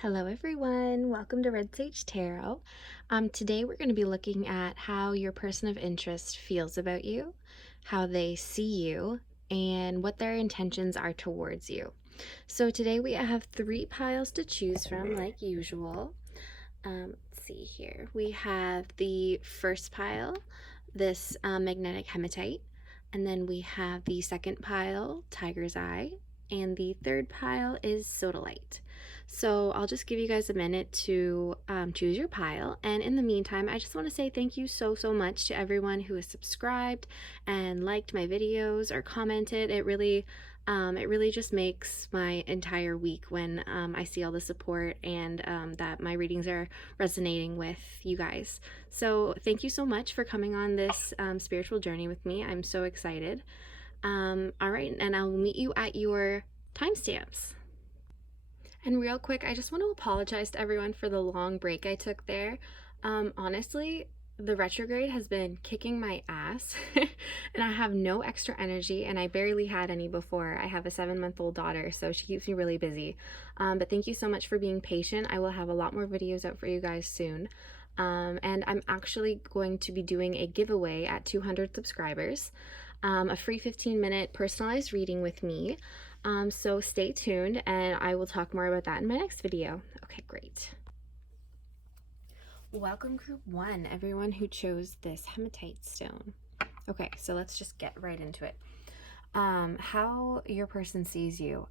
Hello everyone, welcome to Red Sage Tarot. Today we're going to be looking at how your person of interest feels about you, how they see you, and what their intentions are towards you. So today we have 3 piles to choose from like usual. Let's see here. We have the first pile, this magnetic hematite, and then we have the second pile, tiger's eye, and the third pile is sodalite. So I'll just give you guys a minute to choose your pile. And in the meantime, I just want to say thank you so much to everyone who has subscribed and liked my videos or commented. It really just makes my entire week when I see all the support and that my readings are resonating with you guys. So thank you so much for coming on this spiritual journey with me. I'm so excited. All right, and I'll meet you at your timestamps. And real quick, I just want to apologize to everyone for the long break I took there. Honestly, the retrograde has been kicking my ass and I have no extra energy, and I barely had any before. I have a 7-month-old daughter, so she keeps me really busy. But thank you so much for being patient. I will have a lot more videos out for you guys soon. And I'm actually going to be doing a giveaway at 200 subscribers, a free 15-minute personalized reading with me. So stay tuned and I will talk more about that in my next video. Okay, great. Welcome group 1, everyone who chose this hematite stone. Okay, so let's just get right into it. How your person sees you.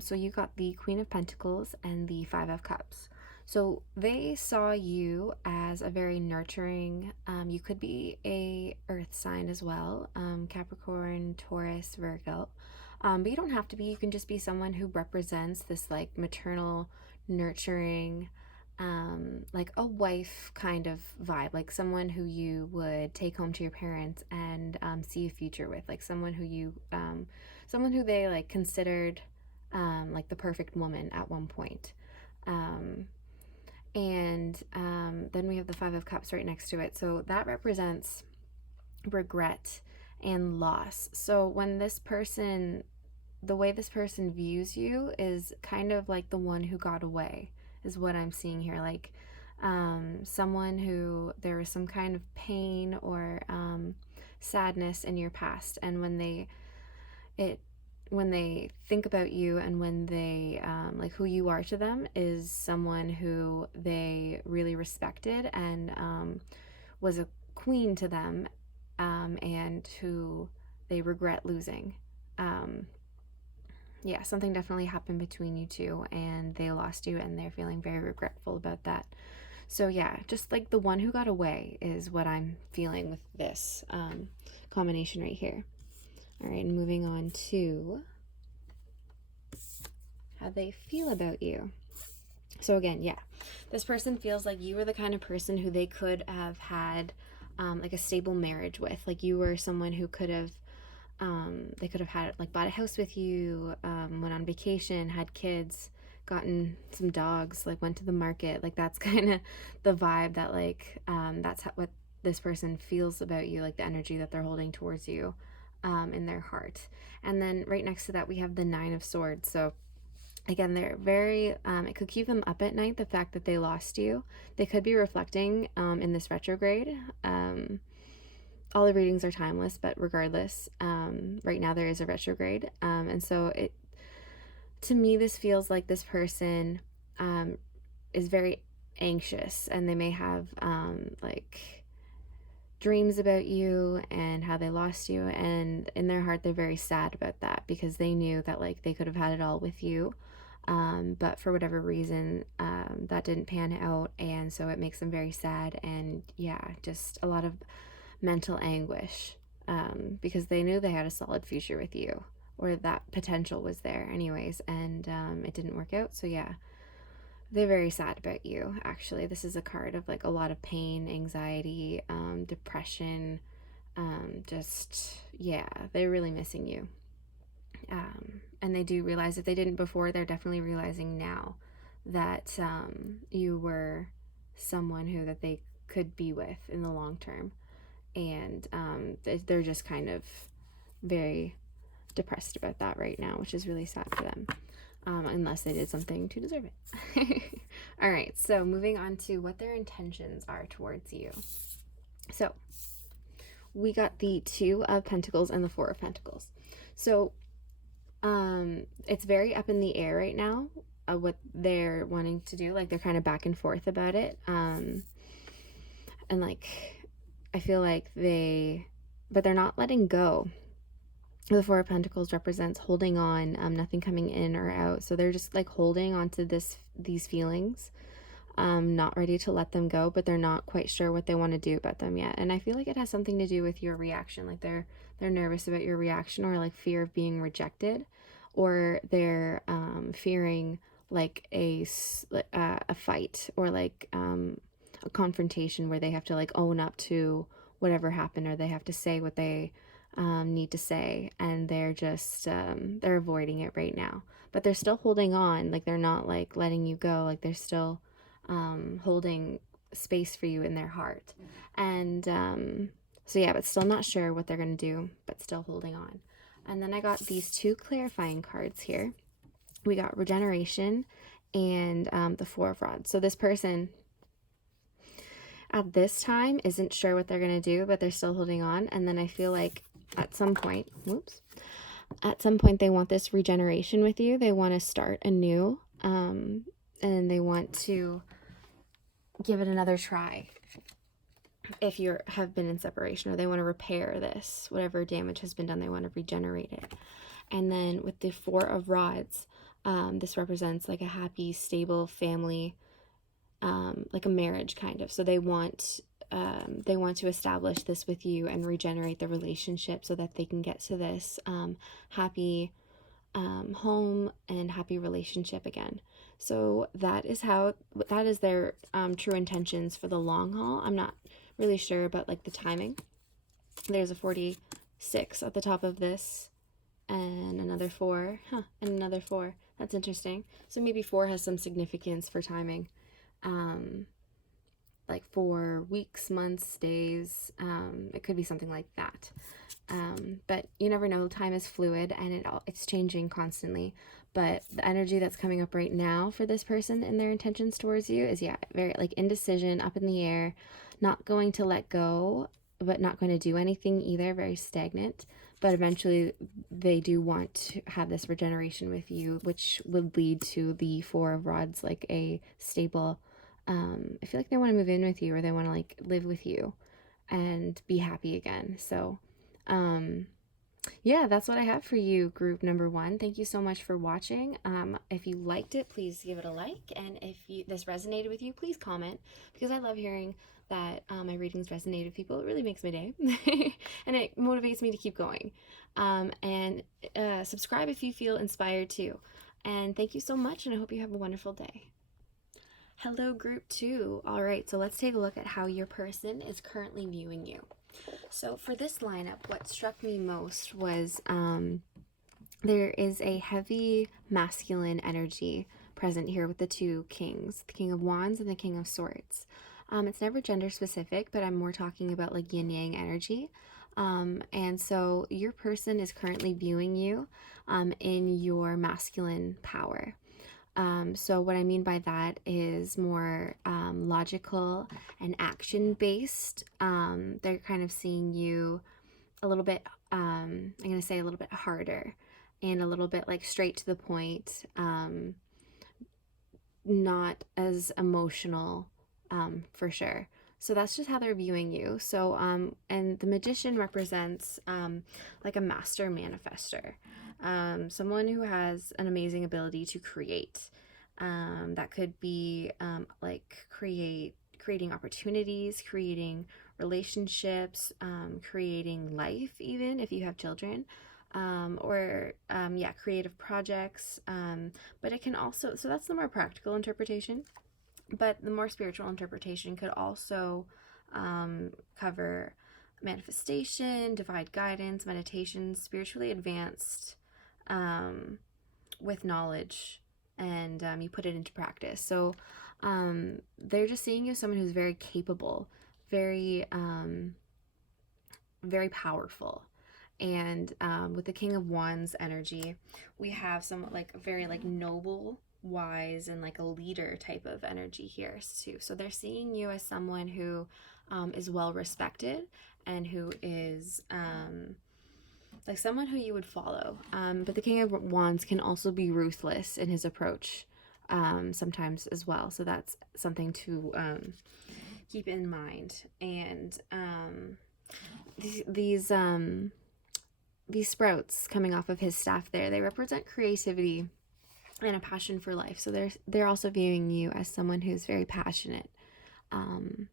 So you got the Queen of Pentacles and the Five of Cups. So they saw you as a very nurturing, you could be a earth sign as well, Capricorn, Taurus, Virgo. But you don't have to be. You can just be someone who represents this like maternal, nurturing, like a wife kind of vibe, like someone who you would take home to your parents and see a future with, like someone who they like considered like the perfect woman at one point. Then we have the Five of Cups right next to it, so that represents regret and loss. So when the way this person views you is kind of like the one who got away, is what I'm seeing here. Like someone who there was some kind of pain or sadness in your past, and when they think about you and when they like who you are to them is someone who they really respected and was a queen to them, and who they regret losing. Yeah, something definitely happened between you two and they lost you and they're feeling very regretful about that. So yeah, just like the one who got away is what I'm feeling with this combination right here. All right, and moving on to how they feel about you. So again, yeah, this person feels like you were the kind of person who they could have had like a stable marriage with. Like you were someone who could have they could have had like bought a house with you, went on vacation, had kids, gotten some dogs, like went to the market. Like that's kind of the vibe that like that's what this person feels about you, like the energy that they're holding towards you in their heart. And then right next to that we have the Nine of Swords. So again, they're very it could keep them up at night, the fact that they lost you. They could be reflecting in this retrograde. All the readings are timeless, but regardless, right now there is a retrograde, and so to me this feels like this person is very anxious, and they may have like dreams about you and how they lost you, and in their heart they're very sad about that because they knew that like they could have had it all with you, but for whatever reason that didn't pan out, and so it makes them very sad. And yeah, just a lot of mental anguish, because they knew they had a solid future with you, or that potential was there anyways, and it didn't work out. So yeah, they're very sad about you. Actually, this is a card of like a lot of pain, anxiety, depression, just yeah, they're really missing you, and they do realize, if they didn't before, they're definitely realizing now that you were someone who that they could be with in the long term. And they're just kind of very depressed about that right now, which is really sad for them. unless they did something to deserve it. All right, so moving on to what their intentions are towards you. So we got the Two of Pentacles and the Four of Pentacles. So it's very up in the air right now, what they're wanting to do. Like, they're kind of back and forth about it. And like, I feel like but they're not letting go. The Four of Pentacles represents holding on, nothing coming in or out. So they're just like holding on to these feelings, not ready to let them go, but they're not quite sure what they want to do about them yet. And I feel like it has something to do with your reaction. Like, they're nervous about your reaction, or like fear of being rejected, or they're fearing like a fight, or like a confrontation where they have to like own up to whatever happened, or they have to say what they need to say, and they're just they're avoiding it right now, but they're still holding on. Like, they're not like letting you go. Like, they're still holding space for you in their heart. And so yeah, but still not sure what they're gonna do, but still holding on. And then I got these two clarifying cards here. We got regeneration and the Four of Rods. So this person at this time isn't sure what they're gonna do, but they're still holding on. And then I feel like at some point, they want this regeneration with you. They want to start anew, and they want to give it another try. If you have been in separation, or they want to repair this, whatever damage has been done, they want to regenerate it. And then with the Four of Rods, this represents like a happy, stable family, like a marriage kind of. So they want to establish this with you and regenerate the relationship so that they can get to this happy home and happy relationship again. So that is their true intentions for the long haul. I'm not really sure about like the timing. There's a 46 at the top of this, and another 4, and another 4. That's interesting. So maybe 4 has some significance for timing. Like for weeks, months, days. It could be something like that. But you never know. Time is fluid, and it's changing constantly. But the energy that's coming up right now for this person and their intentions towards you is, yeah, very like indecision, up in the air, not going to let go, but not going to do anything either, very stagnant. But eventually they do want to have this regeneration with you, which would lead to the Four of Rods, like a stable, I feel like they want to move in with you, or they want to like live with you and be happy again. So yeah, that's what I have for you, group number 1. Thank you so much for watching. If you liked it, please give it a like. And if this resonated with you, please comment, because I love hearing that my readings resonate with people. It really makes my day. And it motivates me to keep going. And subscribe if you feel inspired too. And thank you so much, and I hope you have a wonderful day. Hello, group 2. All right, so let's take a look at how your person is currently viewing you. So for this lineup, what struck me most was there is a heavy masculine energy present here with the two kings, the King of Wands and the King of Swords. It's never gender specific, but I'm more talking about like yin yang energy. And so your person is currently viewing you in your masculine power. So what I mean by that is more logical and action-based. They're kind of seeing you a little bit, I'm going to say a little bit harder, and a little bit like straight to the point, not as emotional, for sure. So that's just how they're viewing you. So, and the Magician represents like a master manifester. Someone who has an amazing ability to create. That could be like creating opportunities, creating relationships, creating life, even if you have children, or yeah, creative projects. But it can also, so that's the more practical interpretation. But the more spiritual interpretation could also cover manifestation, divine guidance, meditation, spiritually advanced with knowledge, and you put it into practice. So they're just seeing you as someone who's very capable, very, very powerful. And with the King of Wands energy, we have somewhat like a very like noble, wise, and like a leader type of energy here too. So they're seeing you as someone who is well respected and who is like someone who you would follow. But the King of Wands can also be ruthless in his approach sometimes as well. So that's something to keep in mind. And these sprouts coming off of his staff there, they represent creativity and a passion for life. So they're also viewing you as someone who's very passionate. And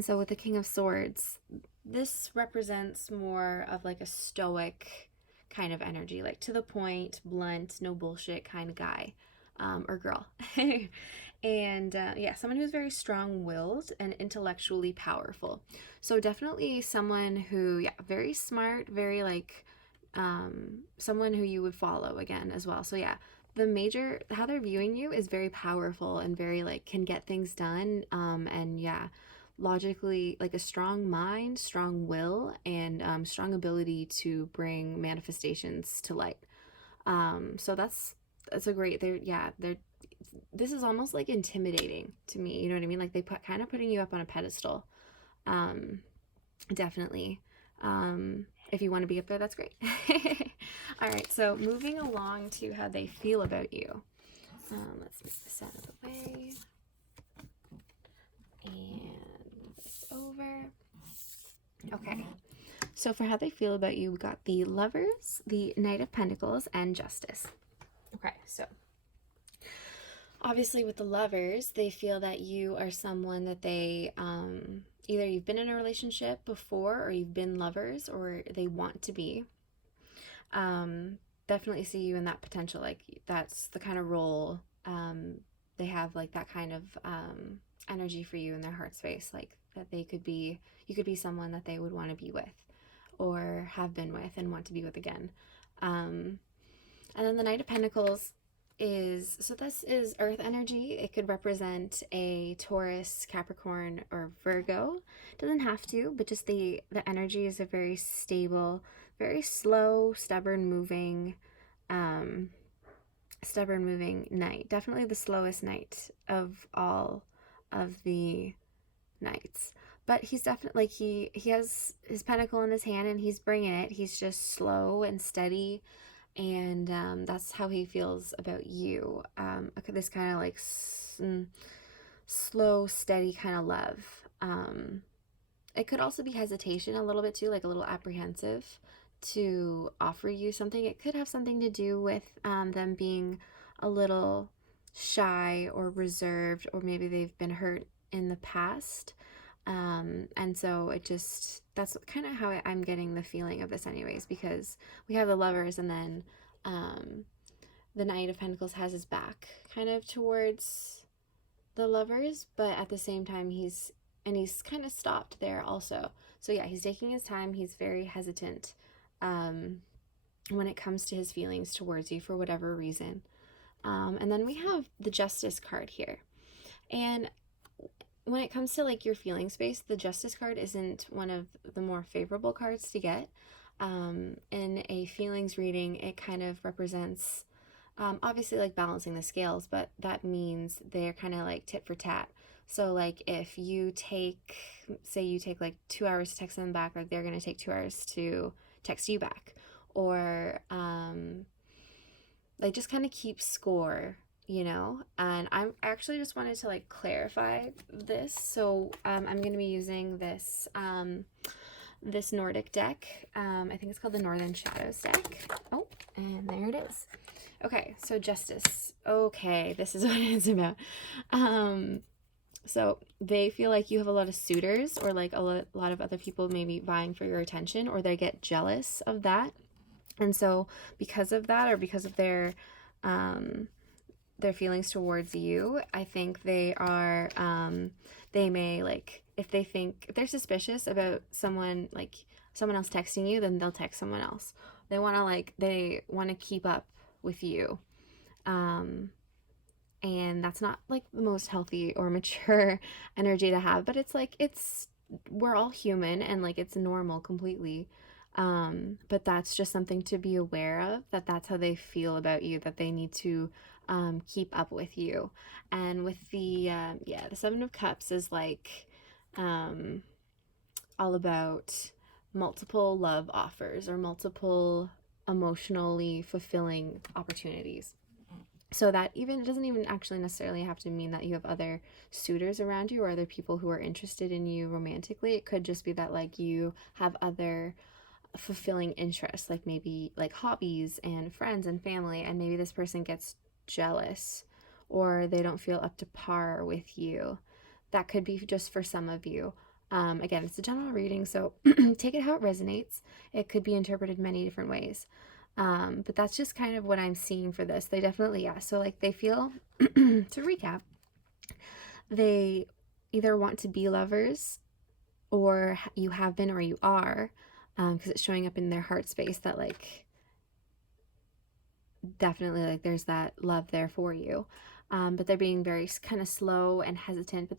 so with the King of Swords, this represents more of like a stoic kind of energy, like to the point, blunt, no bullshit kind of guy or girl. And yeah, someone who's very strong-willed and intellectually powerful. So definitely someone who, yeah, very smart, very like someone who you would follow again as well. So yeah, how they're viewing you is very powerful and very like can get things done. And yeah, logically, like a strong mind, strong will, and strong ability to bring manifestations to light. So that's a great. They're this is almost like intimidating to me. You know what I mean? Like they kind of putting you up on a pedestal. Um, Definitely. If you want to be up there, that's great. All right, so moving along to how they feel about you. Let's move this out of the way. And move this over. Okay. So for how they feel about you, we got the Lovers, the Knight of Pentacles, and Justice. Okay, so obviously with the Lovers, they feel that you are someone that they either you've been in a relationship before or you've been lovers or they want to be. Definitely see you in that potential, like that's the kind of role they have, like that kind of energy for you in their heart space, like that you could be someone that they would want to be with or have been with and want to be with again. And then the Knight of Pentacles this is earth energy. It could represent a Taurus, Capricorn, or Virgo. It doesn't have to, but just the energy is a very stable, very slow, stubborn moving knight. Definitely the slowest knight of all of the knights. But he's definitely like he has his pentacle in his hand and he's bringing it. He's just slow and steady, and that's how he feels about you. This kind of like slow, steady kind of love. It could also be hesitation a little bit too, like a little apprehensive to offer you something. It could have something to do with them being a little shy or reserved, or maybe they've been hurt in the past. And so that's kind of how I'm getting the feeling of this anyways, because we have the Lovers and then the Knight of Pentacles has his back kind of towards the Lovers, but at the same time he's kind of stopped there also. So yeah, he's taking his time. He's very hesitant when it comes to his feelings towards you for whatever reason. And then we have the Justice card here. And when it comes to like your feeling space, the Justice card isn't one of the more favorable cards to get. In a feelings reading, it kind of represents obviously like balancing the scales, but that means they're kind of like tit for tat. So like if you say you take like 2 hours to text them back, like they're going to take 2 hours to text you back, or like just kind of keep score, you know. And I actually just wanted to like clarify this. So I'm going to be using this this Nordic deck. I think it's called the Northern Shadows deck. Oh, and there it is. Okay, so Justice. Okay, this is what it's about. So they feel like you have a lot of suitors, or like a lot of other people maybe vying for your attention, or they get jealous of that. And so because of that, or because of their feelings towards you, I think they may like, if they're suspicious about someone else texting you, then they'll text someone else. They want to keep up with you. And that's not like the most healthy or mature energy to have, but we're all human, and like it's normal completely. But that's just something to be aware of, that that's how they feel about you, that they need to keep up with you. And with the Seven of Cups is like all about multiple love offers or multiple emotionally fulfilling opportunities. So that even, it doesn't even actually necessarily have to mean that you have other suitors around you or other people who are interested in you romantically. It could just be that like you have other fulfilling interests, like maybe like hobbies and friends and family, and maybe this person gets jealous or they don't feel up to par with you. That could be just for some of you. Again, it's a general reading, so take it how it resonates. It could be interpreted many different ways. But that's just kind of what I'm seeing for this. They definitely, yeah. So like they feel, to recap, they either want to be lovers, or you have been, or you are, because it's showing up in their heart space that like definitely like there's that love there for you. But they're being very kind of slow and hesitant, but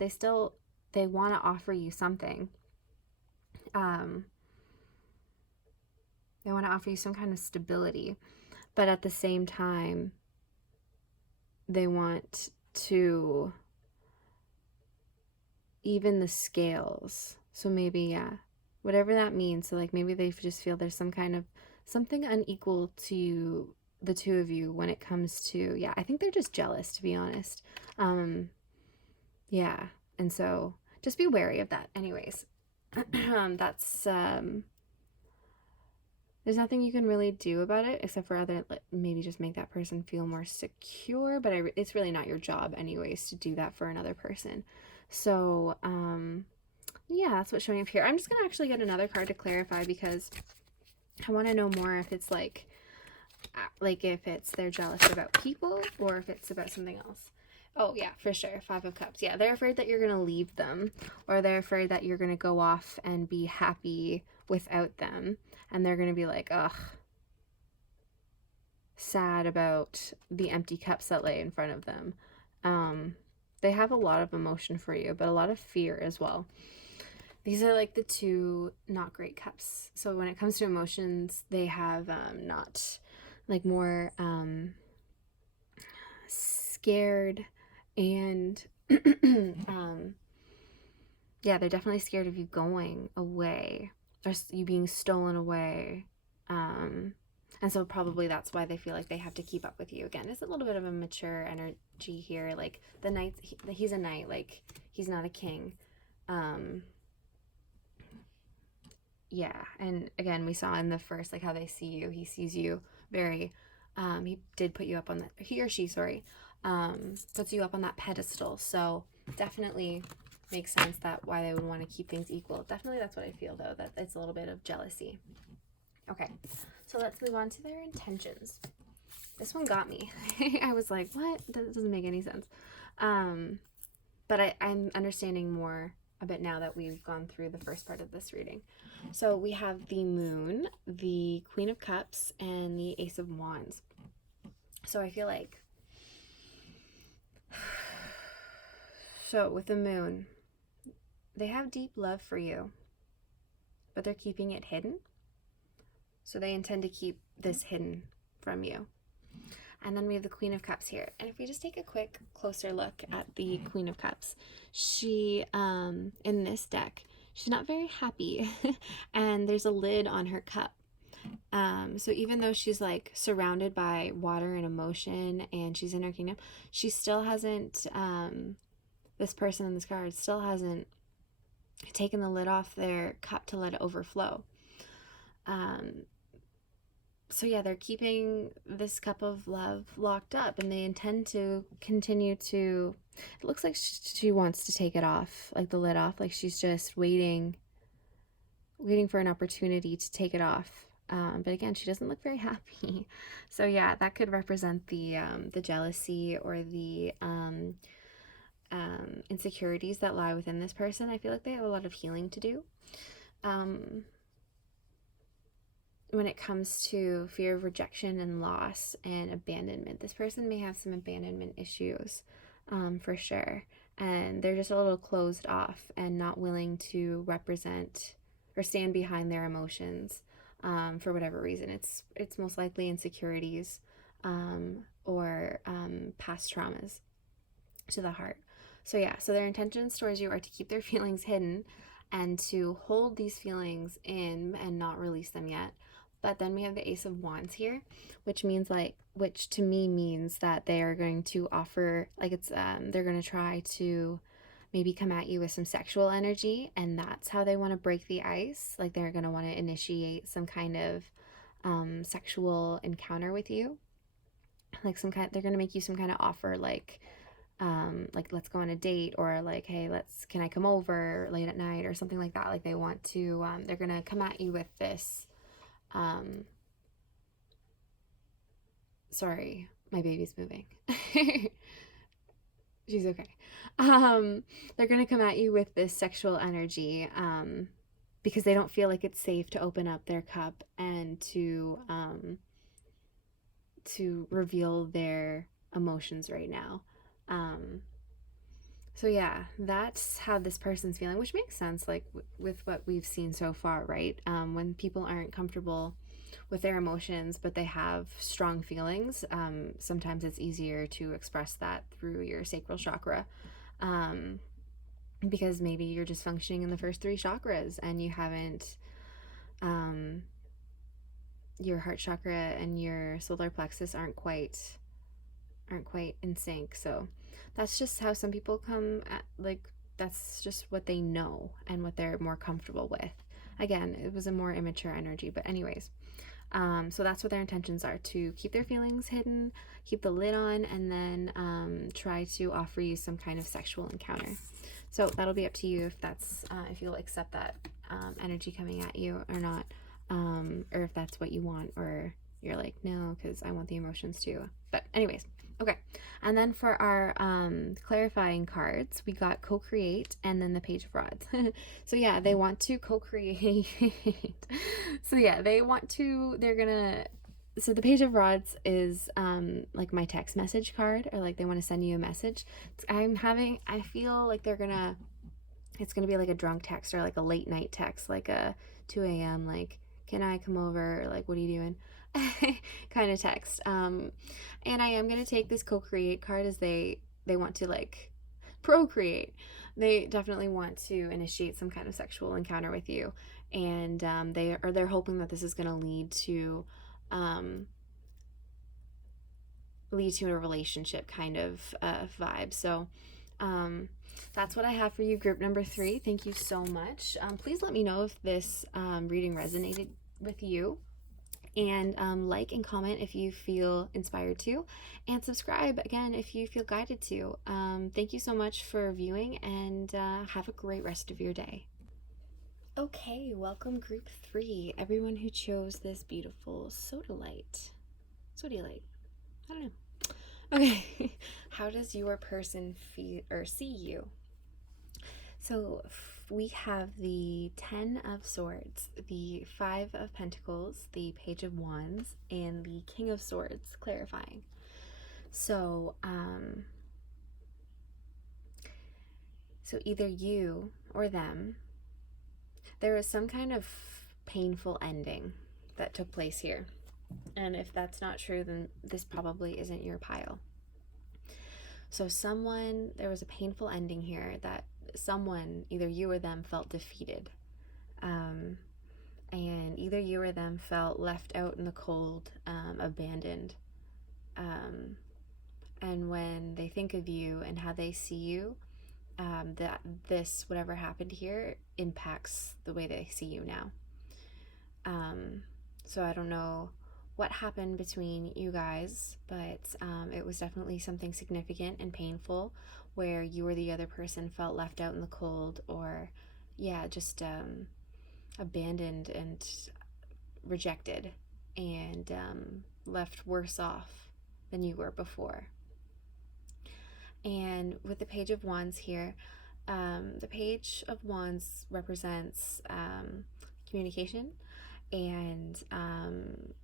they want to offer you something. Um, they want to offer you some kind of stability, but at the same time, they want to even the scales. So maybe, yeah, whatever that means. So like maybe they just feel there's some kind of something unequal to the two of you when it comes to, yeah, I think they're just jealous, to be honest. Yeah. And so just be wary of that. Anyways, that's there's nothing you can really do about it except for other maybe just make that person feel more secure, but it's really not your job anyways to do that for another person. So yeah, that's what's showing up here. I'm just gonna actually get another card to clarify because I want to know more if it's like if it's they're jealous about people or if it's about something else. Oh yeah, for sure. Five of Cups. Yeah, they're afraid that you're gonna leave them, or they're afraid that you're gonna go off and be happy without them, and they're gonna be like, ugh, sad about the empty cups that lay in front of them. They have a lot of emotion for you, but a lot of fear as well. These are like the two not great cups. So when it comes to emotions, they have not like more scared and yeah, they're definitely scared of you going away or you being stolen away. And so probably that's why they feel like they have to keep up with you. Again, it's a little bit of a mature energy here. Like the knight, he's a knight, like he's not a king. Yeah, and again, we saw in the first, like how they see you. He sees you very, he did put you up on that, he or she, sorry, puts you up on that pedestal. So definitely makes sense that why they would want to keep things equal. Definitely that's what I feel though, that it's a little bit of jealousy. Okay, so let's move on to their intentions. This one got me. I was like, what? That doesn't make any sense. But I'm understanding more a bit now that we've gone through the first part of this reading. So we have the Moon, the Queen of Cups, and the Ace of Wands. So I feel like, so with the Moon, they have deep love for you, but they're keeping it hidden. So they intend to keep this hidden from you. And then we have the Queen of Cups here. And if we just take a quick closer look at the Queen of Cups, she, in this deck, she's not very happy. And there's a lid on her cup. So even though she's like surrounded by water and emotion and she's in her kingdom, she still hasn't, this person in this card still hasn't taken the lid off their cup to let it overflow. So yeah, they're keeping this cup of love locked up and they intend to continue to, it looks like she wants to take it off, like the lid off, like she's just waiting for an opportunity to take it off. But again, she doesn't look very happy. So yeah, that could represent the jealousy or the insecurities that lie within this person. I feel like they have a lot of healing to do. When it comes to fear of rejection and loss and abandonment, this person may have some abandonment issues, for sure. And they're just a little closed off and not willing to represent or stand behind their emotions. for whatever reason. It's most likely insecurities, or past traumas to the heart. So yeah, so their intentions towards you are to keep their feelings hidden and to hold these feelings in and not release them yet. But then we have the Ace of Wands here, which to me means that they are going to offer, like, they're going to try to maybe come at you with some sexual energy, and that's how they want to break the ice. Like, they're going to want to initiate some kind of sexual encounter with you. They're going to make you some kind of offer, like let's go on a date, or like, hey, can I come over late at night, or something like that. Like, they want to, they're gonna come at you with this, sorry, my baby's moving. She's okay. They're gonna come at you with this sexual energy, because they don't feel like it's safe to open up their cup and to reveal their emotions right now. So yeah, that's how this person's feeling, which makes sense, like with what we've seen so far, right? When people aren't comfortable with their emotions, but they have strong feelings, sometimes it's easier to express that through your sacral chakra, because maybe you're just functioning in the first three chakras and you haven't, your heart chakra and your solar plexus aren't quite in sync. So that's just how some people come at, like, that's just what they know and what they're more comfortable with. Again, it was a more immature energy, but anyways, so that's what their intentions are: to keep their feelings hidden, keep the lid on, and then try to offer you some kind of sexual encounter. So that'll be up to you if that's if you'll accept that energy coming at you or not, or if that's what you want, or you're like, no, because I want the emotions too. But anyways, okay. And then for our clarifying cards, we got co-create and then the Page of Rods. So yeah, they want to co-create. So yeah, they're gonna, so the Page of Rods is like my text message card, or like they want to send you a message. I feel like it's gonna be like a drunk text, or like a late night text, like a 2 a.m. like, can I come over? Or like, what are you doing? Kind of text. And I am gonna take this co-create card, as they want to, like, procreate. They definitely want to initiate some kind of sexual encounter with you, and they're hoping that this is gonna lead to a relationship kind of vibe. So that's what I have for you, group number 3. Thank you so much. Please let me know if this reading resonated with you, and like and comment if you feel inspired to, and subscribe again if you feel guided to. Thank you so much for viewing, and have a great rest of your day. Okay, welcome group 3, everyone who chose this beautiful Sodalite. I don't know. Okay, how does your person feel or see you? So we have the 10 of Swords, the 5 of Pentacles, the Page of Wands, and the King of Swords, clarifying. So, so either you or them, there is some kind of painful ending that took place here. And if that's not true, then this probably isn't your pile. So there was a painful ending here, that someone, either you or them, felt defeated. And either you or them felt left out in the cold, abandoned. And when they think of you and how they see you, that whatever happened here, impacts the way they see you now. So I don't know what happened between you guys, but it was definitely something significant and painful, where you or the other person felt left out in the cold, or just abandoned and rejected, and left worse off than you were before. And with the Page of Wands here, the Page of Wands represents communication and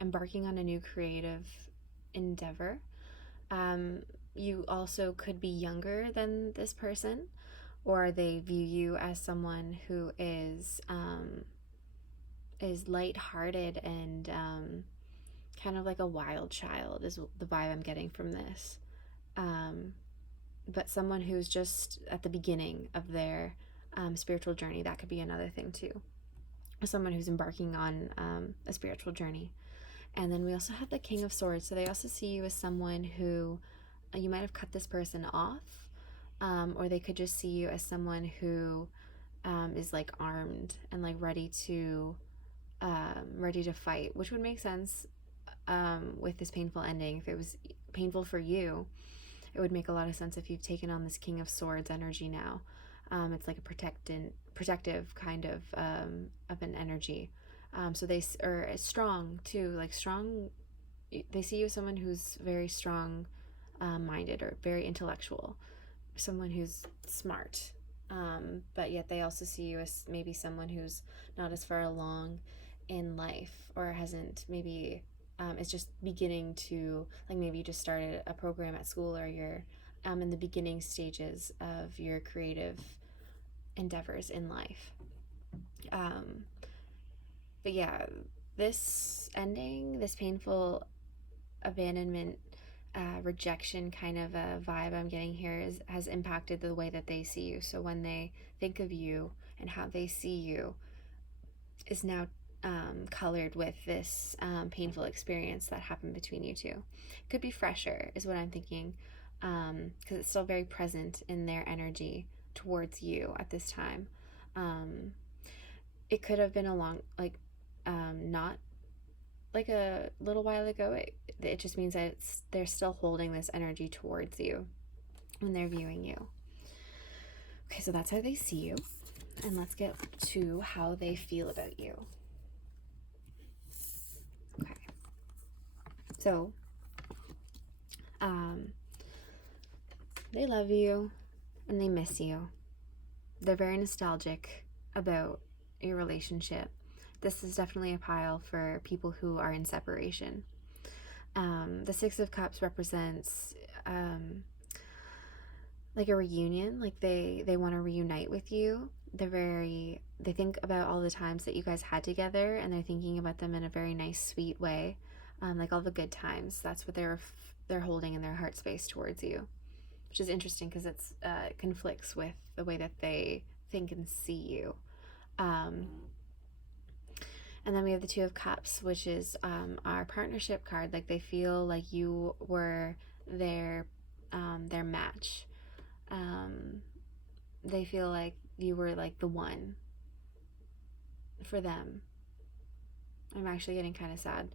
embarking on a new creative endeavor. You also could be younger than this person, or they view you as someone who is is lighthearted and kind of like a wild child is the vibe I'm getting from this. But someone who's just at the beginning of their spiritual journey, that could be another thing too. Someone who's embarking on a spiritual journey. And then we also have the King of Swords. So they also see you as someone who you might have cut this person off, or they could just see you as someone who is like armed and like ready to fight, which would make sense with this painful ending. If it was painful for you, it would make a lot of sense if you've taken on this King of Swords energy now. It's like a protective kind of an energy. So they are strong too, like strong. They see you as someone who's very strong minded or very intellectual, someone who's smart. But yet they also see you as maybe someone who's not as far along in life, or hasn't maybe is just beginning to, like, maybe you just started a program at school, or you're in the beginning stages of your creative endeavors in life. But yeah, this ending, this painful abandonment, rejection kind of a vibe I'm getting here has impacted the way that they see you. So when they think of you and how they see you is now colored with this painful experience that happened between you two. Could be fresher, is what I'm thinking, because it's still very present in their energy towards you at this time. It could have been a long, not like a little while ago. It just means that they're still holding this energy towards you when they're viewing you. Okay, so that's how they see you. And let's get to how they feel about you. Okay. So, they love you and they miss you. They're very nostalgic about your relationship. This is definitely a pile for people who are in separation. The Six of Cups represents like a reunion. Like they want to reunite with you. They think about all the times that you guys had together, and they're thinking about them in a very nice, sweet way, like all the good times. That's what they're holding in their heart space towards you, which is interesting because it conflicts with the way that they think and see you. And then we have the Two of Cups, which is our partnership card. Like they feel like you were their match. They feel like you were like the one for them. I'm actually getting kind of sad.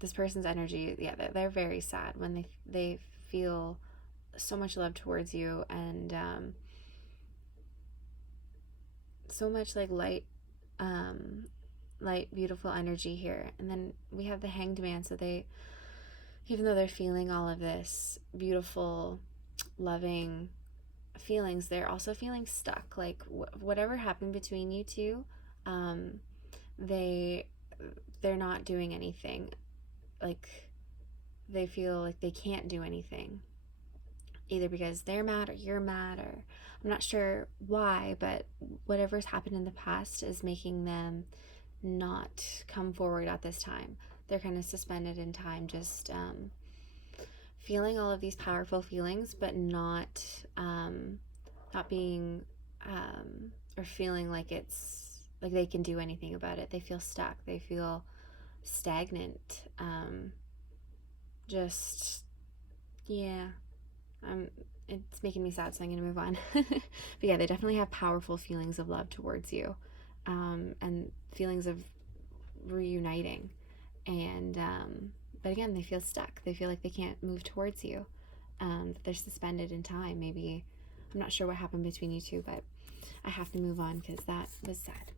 This person's energy, yeah, they're very sad when they feel so much love towards you, and so much like light, beautiful energy here. And then we have the Hanged Man. So they, even though they're feeling all of this beautiful, loving feelings, they're also feeling stuck. Like whatever happened between you two, they're not doing anything. Like they feel like they can't do anything, either because they're mad or you're mad, or I'm not sure why, but whatever's happened in the past is making them not come forward at this time. They're kind of suspended in time, just feeling all of these powerful feelings, but not being or feeling like it's like they can do anything about it. They feel stuck. They feel stagnant. Just yeah. It's making me sad, so I'm going to move on. But yeah, they definitely have powerful feelings of love towards you, and feelings of reuniting. And but again, they feel stuck. They feel like they can't move towards you. They're suspended in time. Maybe, I'm not sure what happened between you two, but I have to move on because that was sad.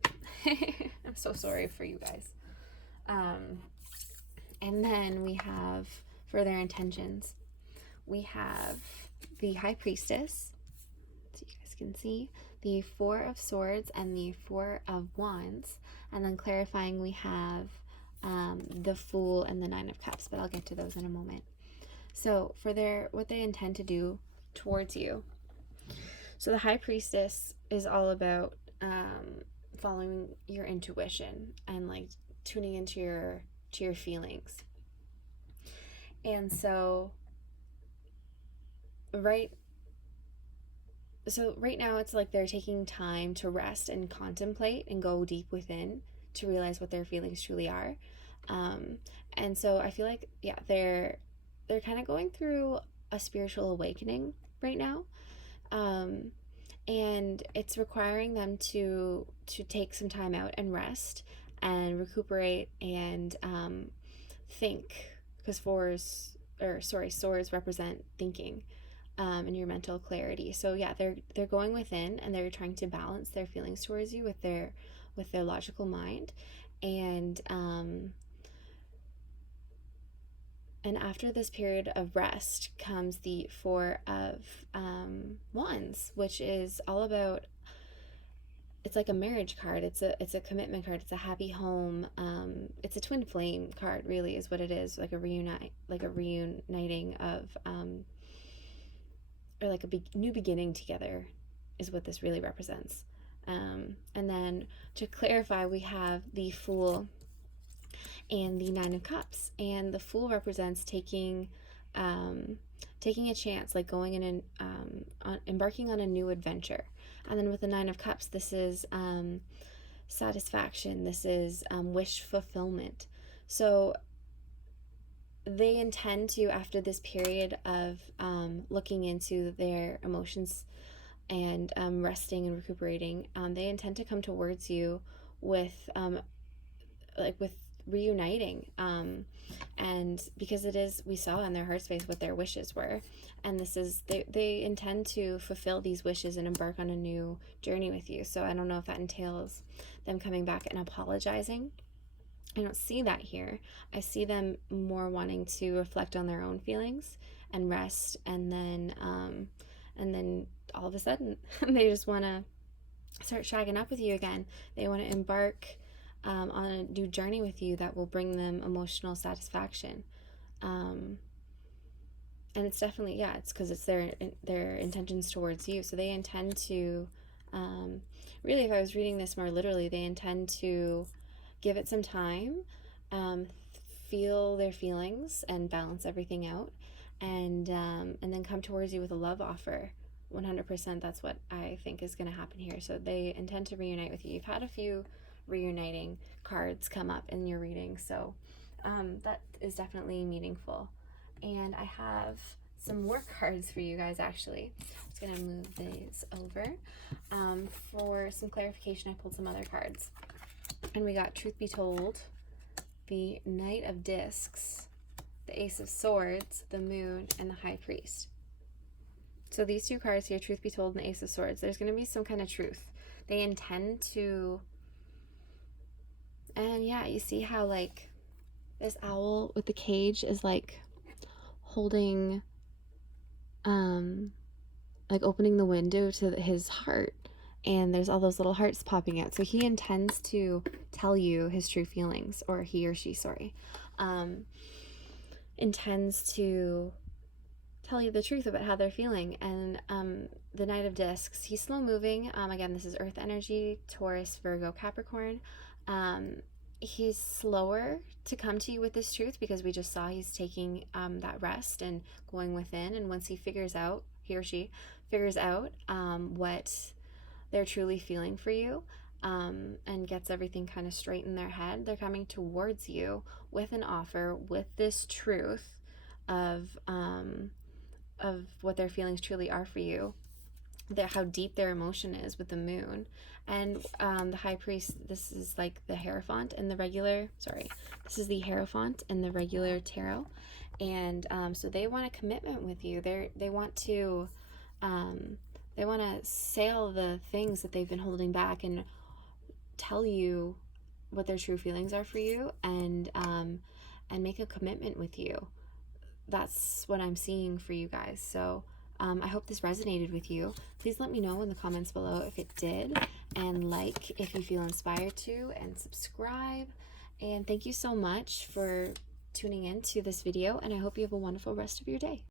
I'm so sorry for you guys. And then we have, for their intentions, we have the High Priestess, so you guys can see, the Four of Swords and the Four of Wands, and then clarifying we have the Fool and the Nine of Cups, but I'll get to those in a moment. So for what they intend to do towards you, so the High Priestess is all about following your intuition and like tuning into your feelings. And so right now it's like they're taking time to rest and contemplate and go deep within to realize what their feelings truly are. um, and so I feel like, yeah, they're kind of going through a spiritual awakening right now. um, and it's requiring them to take some time out and rest and recuperate and think, because swords represent thinking, and your mental clarity. So yeah, they're going within and they're trying to balance their feelings towards you with their logical mind. And after this period of rest comes the Four of Wands, which is all about, it's like a marriage card. It's a commitment card. It's a happy home. It's a twin flame card, really, is what it is. Like a reuniting of, or like a new beginning together, is what this really represents. And then to clarify, we have the Fool and the Nine of Cups, and the Fool represents taking a chance, like going in and embarking on a new adventure. And then with the Nine of Cups, this is satisfaction. This is wish fulfillment. So they intend to, after this period of looking into their emotions and resting and recuperating, they intend to come towards you with with reuniting, and because it is, we saw in their heart space what their wishes were, and this is, they intend to fulfill these wishes and embark on a new journey with you. So I don't know if that entails them coming back and apologizing. I don't see that here. I see them more wanting to reflect on their own feelings and rest, and then all of a sudden they just want to start shagging up with you again. They want to embark on a new journey with you that will bring them emotional satisfaction. And it's definitely, yeah, it's because it's their intentions towards you. So they intend to, really, if I was reading this more literally, they intend to give it some time, feel their feelings and balance everything out, and then come towards you with a love offer. 100%, that's what I think is going to happen here. So they intend to reunite with you. You've had a few reuniting cards come up in your reading, so that is definitely meaningful. And I have some more cards for you guys, actually. I'm just going to move these over. For some clarification, I pulled some other cards. And we got Truth Be Told, the Knight of Discs, the Ace of Swords, the Moon, and the High Priest. So these two cards here, Truth Be Told and the Ace of Swords, there's going to be some kind of truth. They intend to, and yeah, you see how like this owl with the cage is like holding, like opening the window to his heart, and there's all those little hearts popping out. So he intends to tell you his true feelings, or he or she, sorry, intends to tell you the truth about how they're feeling. And the Knight of Discs, he's slow moving. Again, this is Earth energy, Taurus, Virgo, Capricorn. He's slower to come to you with this truth because we just saw he's taking that rest and going within. And once he or she figures out what they're truly feeling for you, and gets everything kind of straight in their head, they're coming towards you with an offer, with this truth of what their feelings truly are for you, how deep their emotion is with the Moon. And the High Priest, this is like the Hierophant in the regular, this is the Hierophant in the regular tarot. And so they want a commitment with you. They want to say all the things that they've been holding back and tell you what their true feelings are for you, and make a commitment with you. That's what I'm seeing for you guys. So I hope this resonated with you. Please let me know in the comments below if it did, and like if you feel inspired to, and subscribe. And thank you so much for tuning in to this video, and I hope you have a wonderful rest of your day.